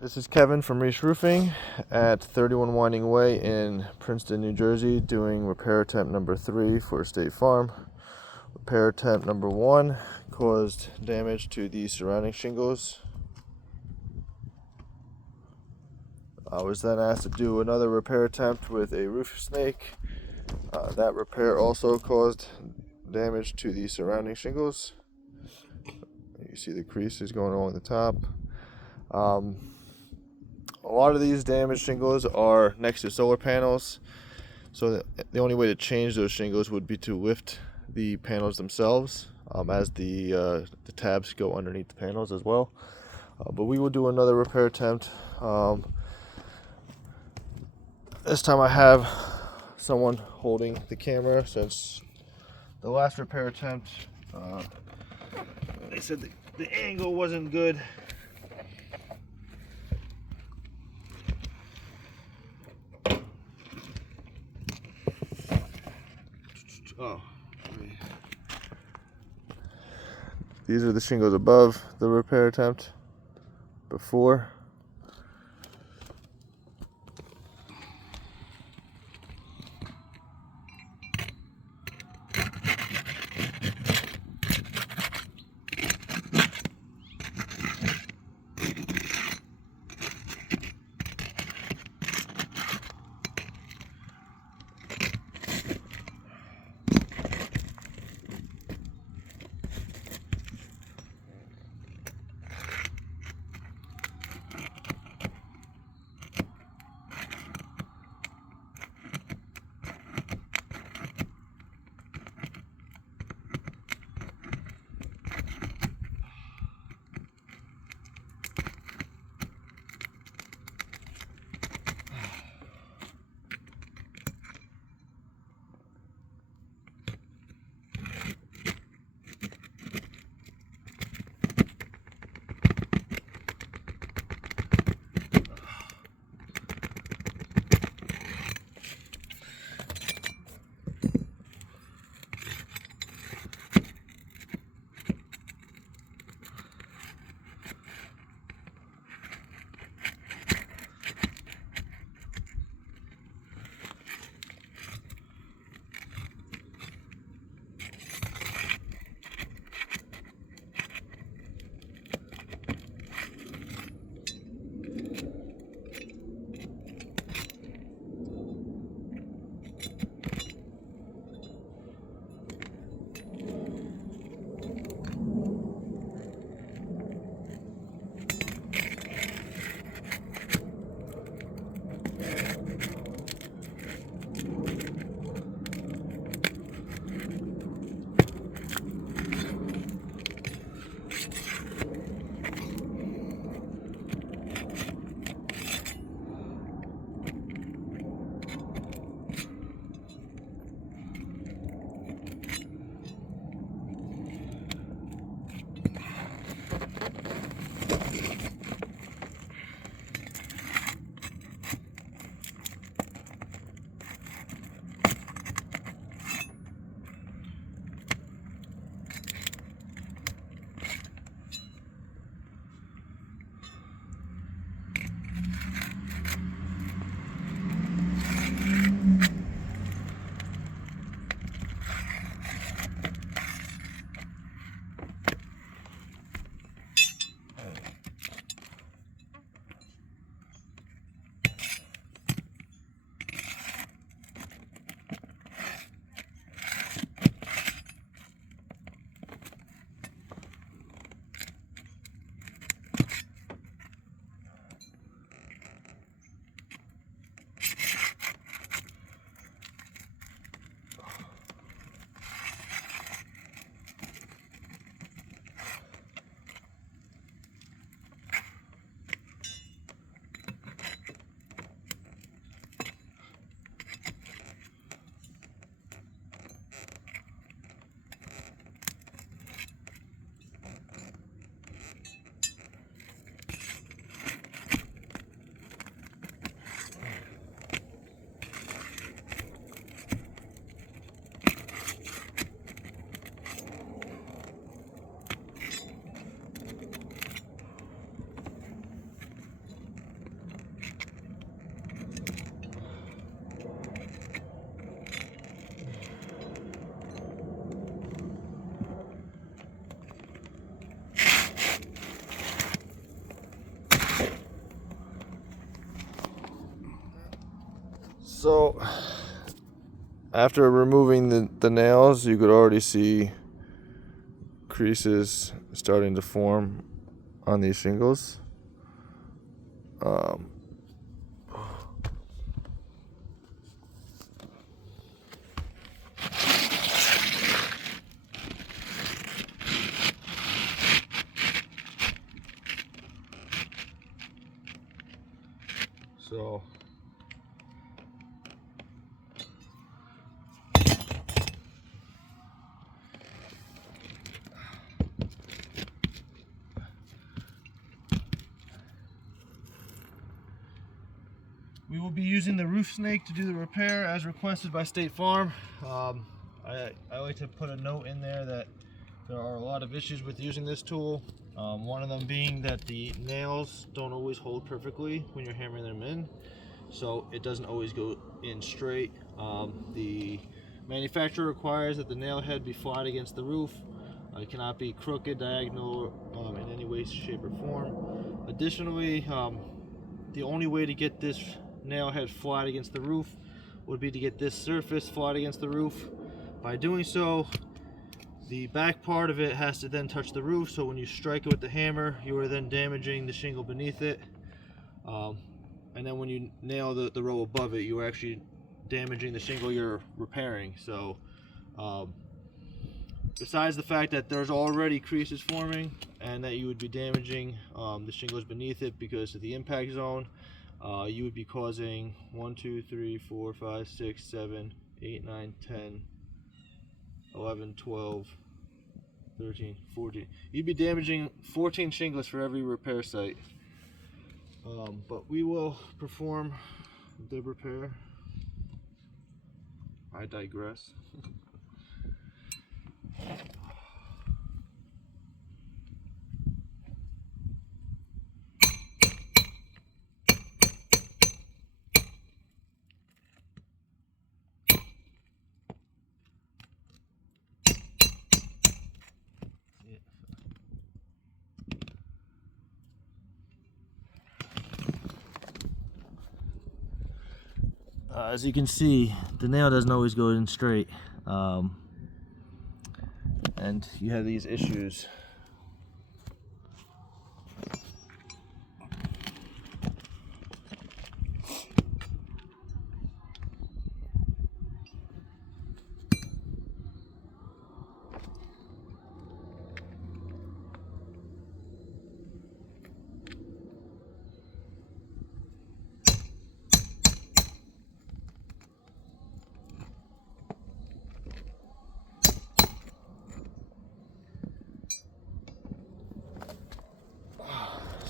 This is Kevin from Reisch Roofing at 31 Winding Way in Princeton, New Jersey, doing repair attempt number 3 for State Farm. Repair attempt number 1 caused damage to the surrounding shingles. I was then asked to do another repair attempt with a roof snake. That repair also caused damage to the surrounding shingles. You see the creases going along the top. A lot of these damaged shingles are next to solar panels, so the only way to change those shingles would be to lift the panels themselves, as the tabs go underneath the panels as well. But we will do another repair attempt. This time I have someone holding the camera, since the last repair attempt they said the angle wasn't good. These are the shingles above the repair attempt before. So after removing the nails, you could already see creases starting to form on these shingles. So we will be using the roof snake to do the repair as requested by State Farm. I like to put a note in there that there are a lot of issues with using this tool. One of them being that the nails don't always hold perfectly when you're hammering them in, so it doesn't always go in straight. The manufacturer requires that the nail head be flat against the roof. It cannot be crooked, diagonal, in any way, shape, or form. Additionally, the only way to get this nail head flat against the roof would be to get this surface flat against the roof. By doing so, the back part of it has to then touch the roof, so when you strike it with the hammer, you are then damaging the shingle beneath it. And then when you nail the row above it, you are actually damaging the shingle you're repairing. So besides the fact that there's already creases forming and that you would be damaging the shingles beneath it because of the impact zone, you would be causing 1, 2, 3, 4, 5, 6, 7, 8, 9, 10, 11, 12, 13, 14. You'd be damaging 14 shingles for every repair site. But we will perform the repair. I digress. As you can see, the nail doesn't always go in straight, and you have these issues.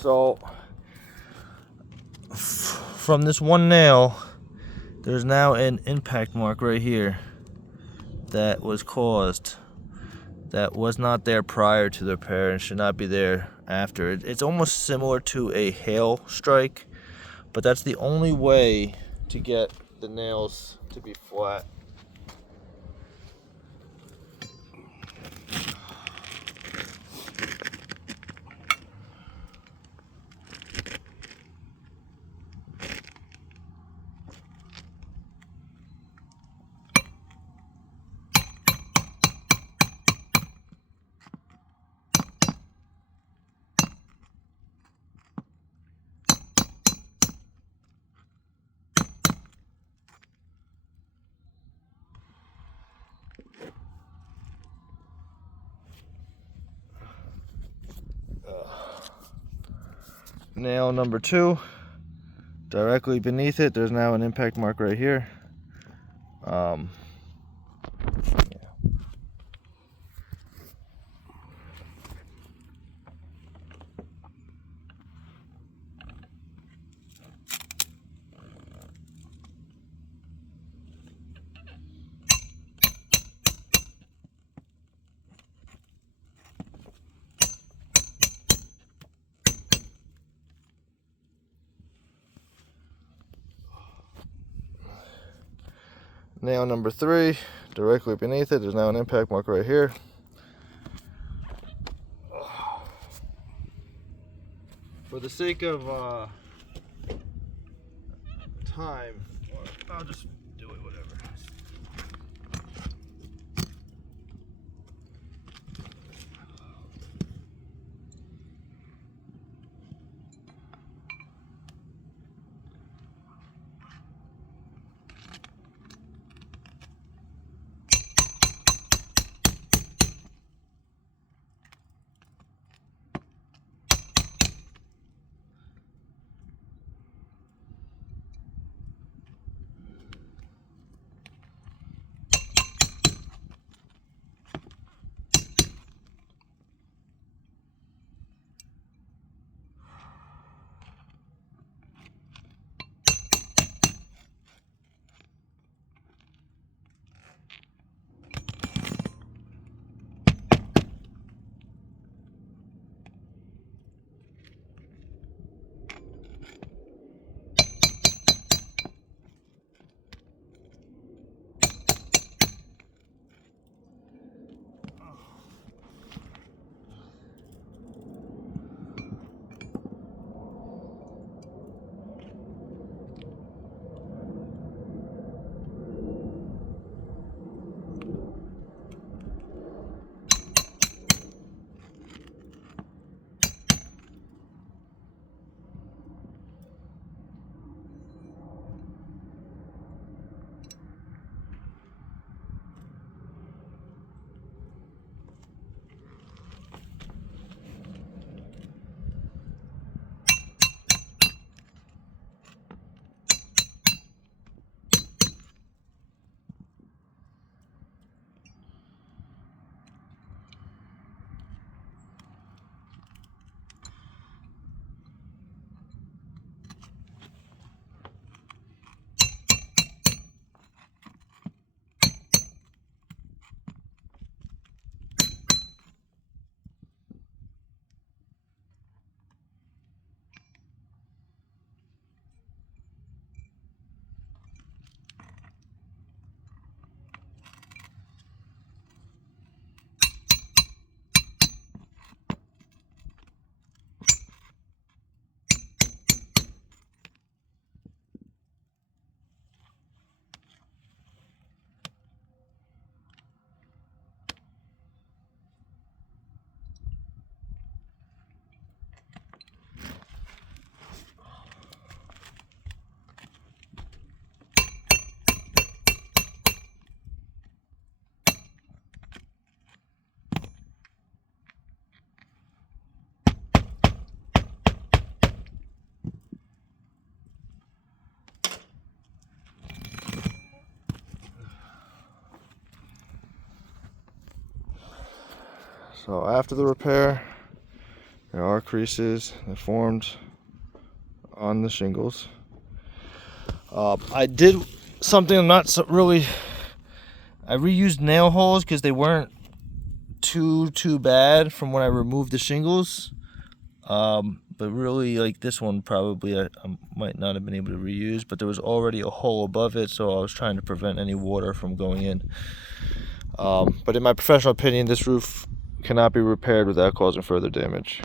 So from this one nail, there's now an impact mark right here that was caused, that was not there prior to the repair and should not be there after. It's almost similar to a hail strike, but that's the only way to get the nails to be flat. Nail number 2, directly beneath it, there's now an impact mark right here. Nail number 3, directly beneath it, there's now an impact mark right here. For the sake of time, Or I'll just do it, whatever. So after the repair, there are creases that formed on the shingles. I did something I'm not really. I reused nail holes because they weren't too bad from when I removed the shingles. But really, like this one, probably I might not have been able to reuse. But there was already a hole above it, so I was trying to prevent any water from going in. But in my professional opinion, this roof cannot be repaired without causing further damage.